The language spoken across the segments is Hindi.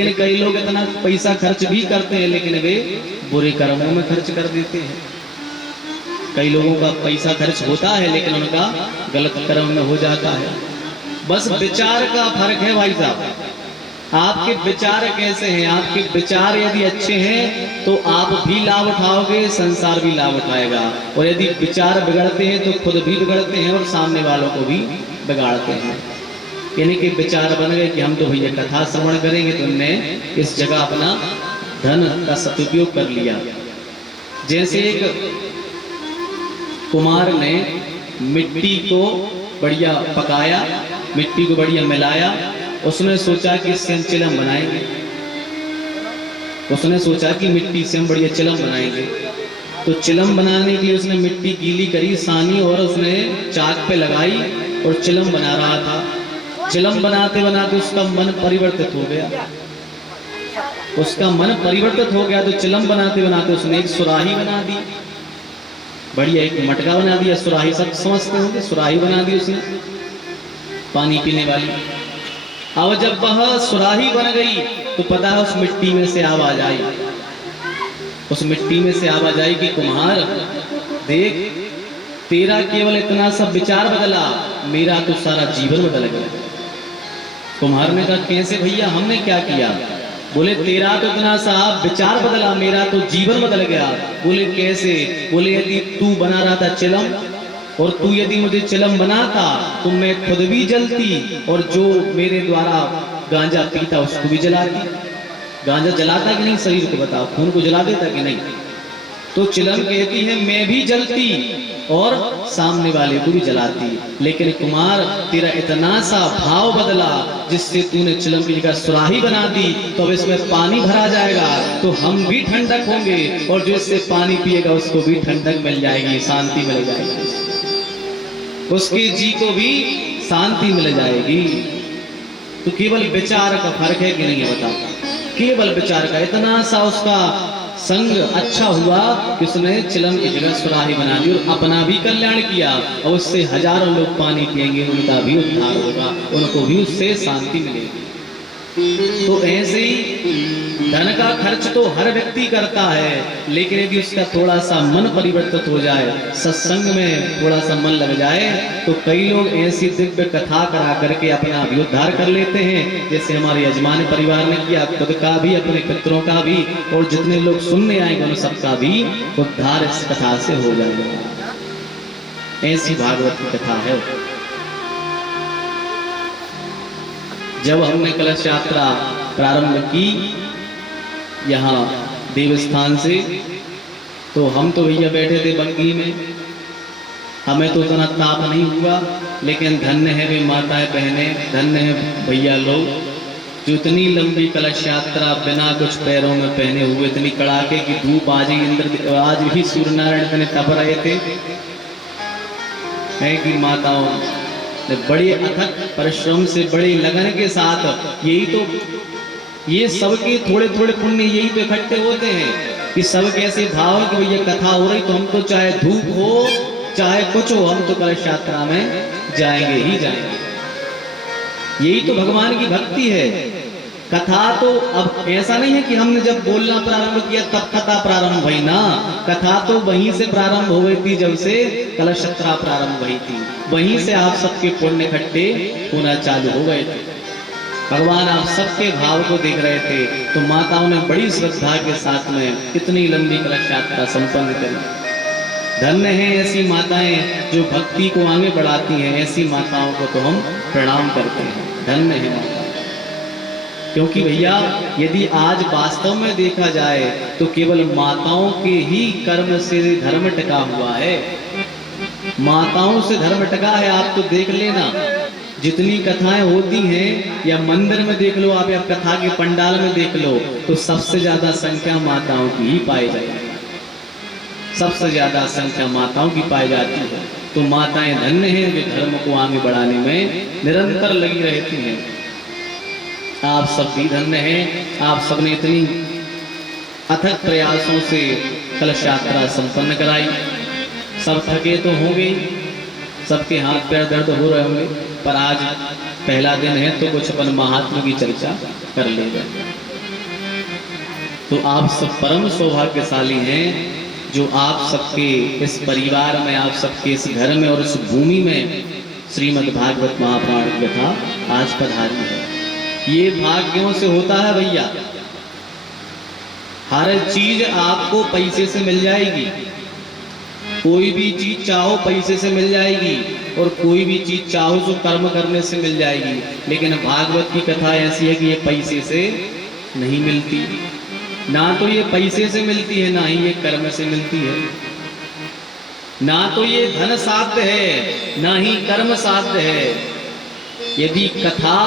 लेकिन कई लोग इतना पैसा खर्च भी करते हैं लेकिन वे बुरे कर्मों में खर्च कर देते हैं। कई लोगों का पैसा खर्च होता है लेकिन उनका गलत कर्म में हो जाता है। बस विचार का फर्क है भाई साहब। आपके विचार कैसे हैं? आपके विचार यदि अच्छे हैं तो आप भी लाभ उठाओगे, संसार भी लाभ उठाएगा। और यदि विचार बिगड़ते हैं तो खुद भी बिगड़ते हैं और सामने वालों को भी बिगाड़ते हैं। यानी कि विचार बन गए कि हम तो भैया कथा श्रवण करेंगे, तो उनने इस जगह अपना धन का सदुपयोग कर लिया। जैसे एक कुमार ने मिट्टी को बढ़िया पकाया, मिट्टी को बढ़िया मिलाया, उसने सोचा कि इससे हम चिलम बनाएंगे। उसने सोचा कि मिट्टी से हम बढ़िया चिलम बनाएंगे। तो चिलम बनाने के लिए उसने मिट्टी गीली करी, सानी, और उसने चाक पे लगाई और चिलम बना रहा था। चिलम बनाते बनाते उसका मन परिवर्तित हो गया। उसका मन परिवर्तित हो गया तो चिलम बनाते बनाते उसने एक सुराही बना दी, बढ़िया एक मटका बना दिया। सुराही सब समझते होंगे, सुराही बना दी उसने पानी पीने वाली। अब जब वह सुराही बन गई तो पता है उस मिट्टी में से आवाज आई, उस मिट्टी में से आवाज आई कि कुम्हार देख, तेरा केवल इतना सब विचार बदला, मेरा तो सारा जीवन बदल गया। कुम्हार ने कहा कैसे भैया, हमने क्या किया? बोले तेरा तो इतना सा विचार बदला, मेरा तो जीवन बदल गया। बोले कैसे? बोले यदि तू बना रहा था चिलम और तू यदि मुझे चिलम बनाता तो मैं खुद भी जलती और जो मेरे द्वारा गांजा पीता उसको भी जलाती। गांजा जलाता कि नहीं? शरीर को बताओ, खून को जला देता कि नहीं? तो चिलम कहती है मैं भी जलती और सामने वाले को भी जलाती। लेकिन कुमार तेरा इतना सा भाव बदला जिससे तूने चिलम की जगह सुराही बना दी, तो अब इसमें पानी भरा जाएगा तो हम भी ठंडक होंगे और जो इससे पानी पिएगा उसको भी ठंडक मिल जाएगी, शांति मिल जाएगी, उसके जी को भी शांति मिल जाएगी। तो केवल विचार का फर्क है कि नहीं? बता, केवल विचार का इतना सा उसका संग अच्छा हुआ कि उसने चिलम की जगह सुराही बना दी और अपना भी कल्याण किया और उससे हजारों लोग पानी पिएंगे, उनका भी उद्धार होगा, उनको भी उससे शांति मिलेगी। तो ऐसे ही धन का खर्च तो हर व्यक्ति करता है, लेकिन यदि उसका थोड़ा सा मन परिवर्तित हो जाए, सत्संग में थोड़ा सा मन लग जाए, तो कई लोग ऐसी दिव्य कथा करा करके अपना भी उद्धार कर लेते हैं। जैसे हमारे यजमान परिवार ने किया, खुद का भी, अपने पितरों का भी, और जितने लोग सुनने आएंगे उन सबका भी उद्धार इस कथा से हो जाएगा। ऐसी भागवत की कथा है। जब हमने कलश यात्रा प्रारंभ की यहाँ देवस्थान से, तो हम तो भैया बैठे थे बंगी में, हमें तो उतना ताप नहीं हुआ। लेकिन धन्य है वे माताएं बहनें, धन्य है भैया लोग, जो इतनी लंबी कलश यात्रा बिना कुछ पैरों में पहने हुए, इतनी कड़ाके की धूप, आज ही इंद्र, आज भी सूर्य नारायण इतने तप रहे थे, है कि माताओं बड़े अथक परिश्रम से, बड़े लगन के साथ, यही तो ये सबके थोड़े थोड़े पुण्य यही तो इकट्ठे होते हैं कि सब कैसे भाव कि भैया कथा हो रही तो हम तो चाहे धूप हो चाहे कुछ हो, हम तो कलश यात्रा में जाएंगे ही जाएंगे। यही तो भगवान की भक्ति है। कथा तो अब ऐसा नहीं है कि हमने जब बोलना प्रारंभ किया तब कथा प्रारंभ हुई ना, कथा तो वहीं से प्रारंभ हो गई थी जब से कलश यात्रा प्रारंभ हुई थी, वहीं से आप सबके पुण्य इकट्ठे होना चालू हो गए थे। भगवान आप सबके भाव को देख रहे थे, तो माताओं ने बड़ी श्रद्धा के साथ में इतनी लंबी कलश यात्रा संपन्न करी। धन्य है ऐसी माताएं जो भक्ति को आगे बढ़ाती हैं, ऐसी माताओं को तो हम प्रणाम करते हैं। धन्य है माता, क्योंकि भैया यदि आज वास्तव में देखा जाए तो केवल माताओं के ही कर्म से धर्म टिका हुआ है। माताओं से धर्म टिका है। आप तो देख लेना, जितनी कथाएं होती हैं, या मंदिर में देख लो आप, या कथा के पंडाल में देख लो, तो सबसे ज्यादा संख्या माताओं की ही पाई जाती है। सबसे ज्यादा संख्या माताओं की पाई जाती है। तो माताएं धन्य हैं जो धर्म को आगे बढ़ाने में निरंतर लगी रहती हैं। आप सब भी धन्य हैं, आप सबने इतनी अथक प्रयासों से कलश यात्रा संपन्न कराई। सब थके तो होंगे, सबके हाथ पैर दर्द हो रहे होंगे, पर आज पहला दिन है तो कुछ अपन महात्मा की चर्चा कर लेंगे। तो आप सब परम सौभाग्यशाली हैं जो आप सबके इस परिवार में, आप सबके इस घर में और इस भूमि में श्रीमद् भागवत महापुराण की कथा आज पधारी है। ये भाग्यों से होता है भैया। हर चीज आपको पैसे से मिल जाएगी, कोई भी चीज चाहो पैसे से मिल जाएगी, और कोई भी चीज चाहो तो कर्म करने से मिल जाएगी। लेकिन भागवत की कथा ऐसी है कि ये पैसे से नहीं मिलती, ना तो ये पैसे से मिलती है, ना ही ये कर्म से मिलती है, ना तो ये धन साध्य है, ना ही कर्म साध्य है। यदि कथा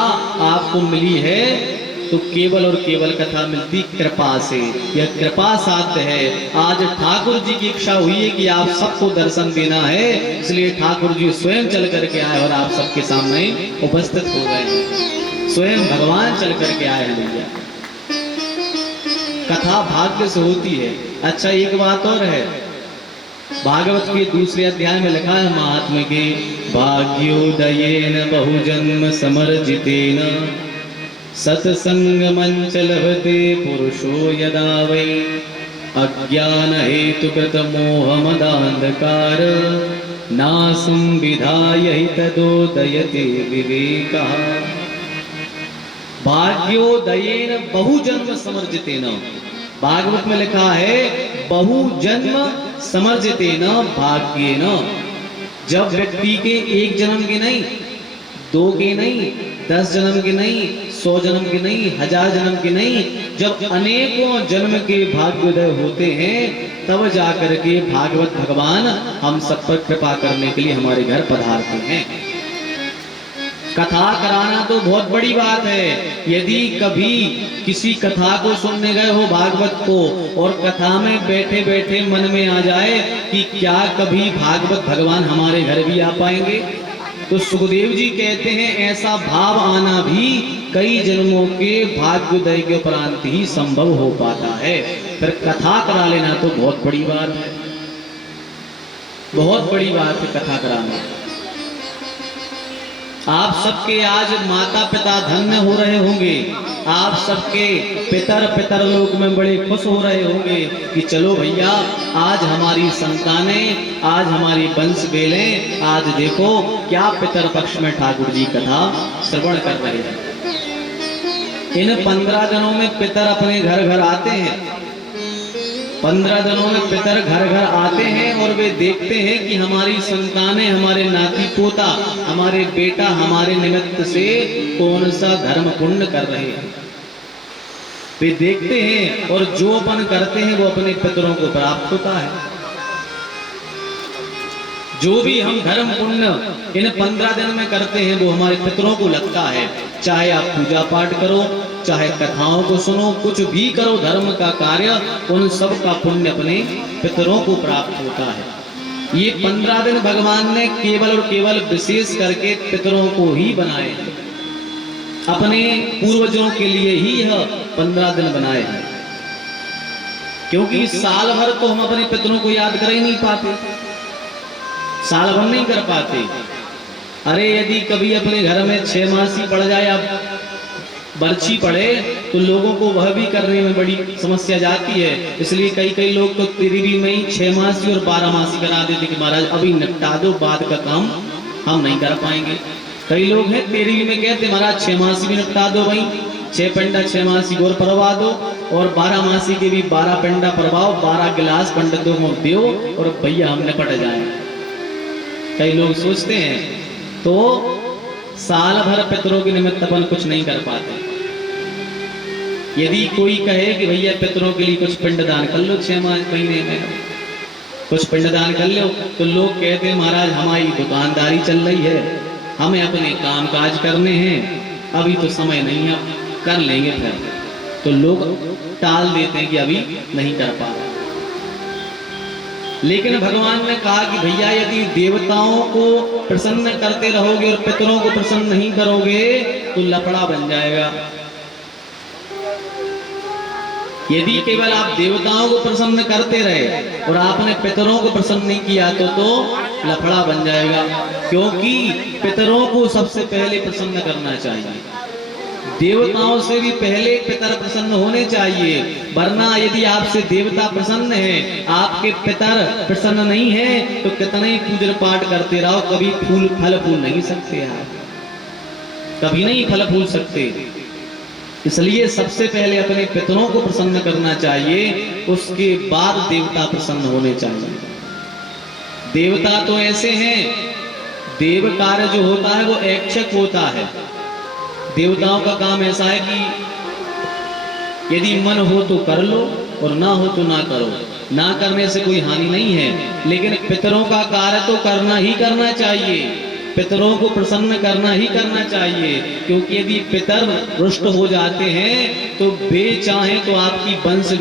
आपको मिली है तो केवल और केवल कथा मिलती कृपा से। यह कृपा साध्य है। आज ठाकुर जी की इच्छा हुई है कि आप सबको दर्शन देना है, इसलिए ठाकुर जी स्वयं चल करके आए और आप सबके सामने उपस्थित हो गए हैं। स्वयं भगवान चल करके आए हैं भैया। कथा भाग्य से होती है। अच्छा, एक बात और है, भागवत के दूसरे अध्याय में लिखा है महात्मा के, भाग्योदयेन बहुजन्म समर्जितेन सत्संग मंच लभते पुरुषो यदा वै अज्ञान हेतुगत मोह मदांधकार नासं विधाय हि तदोदयते विवेकः। भाग्योदयेन बहुजन्म समर्जितेन, भागवत में लिखा है बहुजन्म समर्जितेन भाग्येन। जब व्यक्ति के एक जन्म के नहीं, दो के नहीं, 10 जन्म के नहीं, 100 जन्म के नहीं, 1000 जन्म के नहीं, जब अनेकों जन्म के भाग्योदय होते हैं, तब जाकर के भागवत भगवान हम सब पर कृपा करने के लिए हमारे घर पधारते हैं। कथा कराना तो बहुत बड़ी बात है। यदि कभी किसी कथा को सुनने गए हो भागवत को, और कथा में बैठे बैठे मन में आ जाए कि क्या कभी भागवत भगवान हमारे घर भी आ पाएंगे, तो सुखदेव जी कहते हैं ऐसा भाव आना भी कई जन्मों के भाग्योदय के उपरांत ही संभव हो पाता है। फिर कथा करा लेना तो बहुत बड़ी बात है, बहुत बड़ी बात है कथा कराना। आप सबके आज माता पिता धन्य हो रहे होंगे, आप सबके पितर लोक में बड़े खुश हो रहे होंगे कि चलो भैया आज हमारी संतानें, आज हमारी वंश बेलें, आज देखो क्या पितर पक्ष में ठाकुर जी कथा श्रवण कर रहे हैं। इन 15 दिनों में पितर अपने घर घर आते हैं, 15 दिनों में पितर घर घर आते हैं और वे देखते हैं कि हमारी संतानें, हमारे नाती पोता, हमारे बेटा हमारे निमित्त से कौन सा धर्म पुण्य कर रहे हैं। वे देखते हैं और जो अपन करते हैं वो अपने पितरों को प्राप्त होता है। जो भी हम धर्म पुण्य इन 15 दिन में करते हैं वो हमारे पितरों को लगता है। चाहे आप पूजा पाठ करो, चाहे कथाओं को सुनो, कुछ भी करो धर्म का कार्य, उन सब का पुण्य अपने पितरों को प्राप्त होता है। ये 15 दिन भगवान ने केवल और केवल विशेष करके पितरों को ही बनाए हैं, अपने पूर्वजों के लिए ही यह 15 दिन बनाए हैं। क्योंकि साल भर तो हम अपने पितरों को याद कर ही नहीं पाते, साल भर नहीं कर पाते। अरे यदि कभी अपने घर में 6 मासी पड़ जाए या बरछी पड़े तो लोगों को वह भी करने में बड़ी समस्या जाती है। इसलिए कई लोग तो तिरवी में ही 6 मासी और 12 मासी करा देते कि महाराज अभी निपटा दो, बाद का काम हम नहीं कर पाएंगे। कई लोग हैं तिरवी में कहते महाराज 6 मासी भी निपटा दो, भाई 6 पेंडा 6 मासी गोर परवा दो, और 12 मासी के भी 12 पेंडा परवाओ, 12 गिलास पंडितों को दो और भैया हम निपट जाए। कई लोग सोचते हैं, तो साल भर पितरों के निमित्त अपन कुछ नहीं कर पाते। यदि कोई कहे कि भैया पितरों के लिए कुछ पिंडदान कर लो 6 महीने में, कुछ पिंडदान कर लो, तो लोग कहते हैं महाराज हमारी दुकानदारी चल रही है, हमें अपने काम काज करने हैं, अभी तो समय नहीं है, कर लेंगे फिर। तो लोग टाल देते हैं कि अभी नहीं कर पा रहे। लेकिन भगवान ने कहा कि भैया यदि देवताओं को प्रसन्न करते रहोगे और पितरों को प्रसन्न नहीं करोगे तो लफड़ा बन जाएगा। यदि केवल आप देवताओं को प्रसन्न करते रहे और आपने पितरों को प्रसन्न नहीं किया तो लफड़ा बन जाएगा। क्योंकि पितरों को सबसे पहले प्रसन्न करना चाहिए, देवताओं से भी पहले पितर प्रसन्न होने चाहिए, वरना यदि आपसे देवता प्रसन्न है, आपके पितर प्रसन्न नहीं है, तो कितना ही पूजन पाठ करते रहो, कभी फल फूल नहीं सकते आप, कभी नहीं फल फूल सकते। इसलिए सबसे पहले अपने पितरों को प्रसन्न करना चाहिए, उसके बाद देवता प्रसन्न होने चाहिए। देवता तो ऐसे हैं, देव कार्य जो होता है वो ऐच्छिक होता है। देवताओं का काम ऐसा है कि यदि मन हो तो कर लो और ना हो तो ना करो, ना करने से कोई हानि नहीं है। लेकिन पितरों का कार्य तो करना ही करना चाहिए, पितरों को प्रसन्न करना ही करना चाहिए, क्योंकि यदि पितर रुष्ट हो जाते हैं तो वे चाहे तो आपकी वंश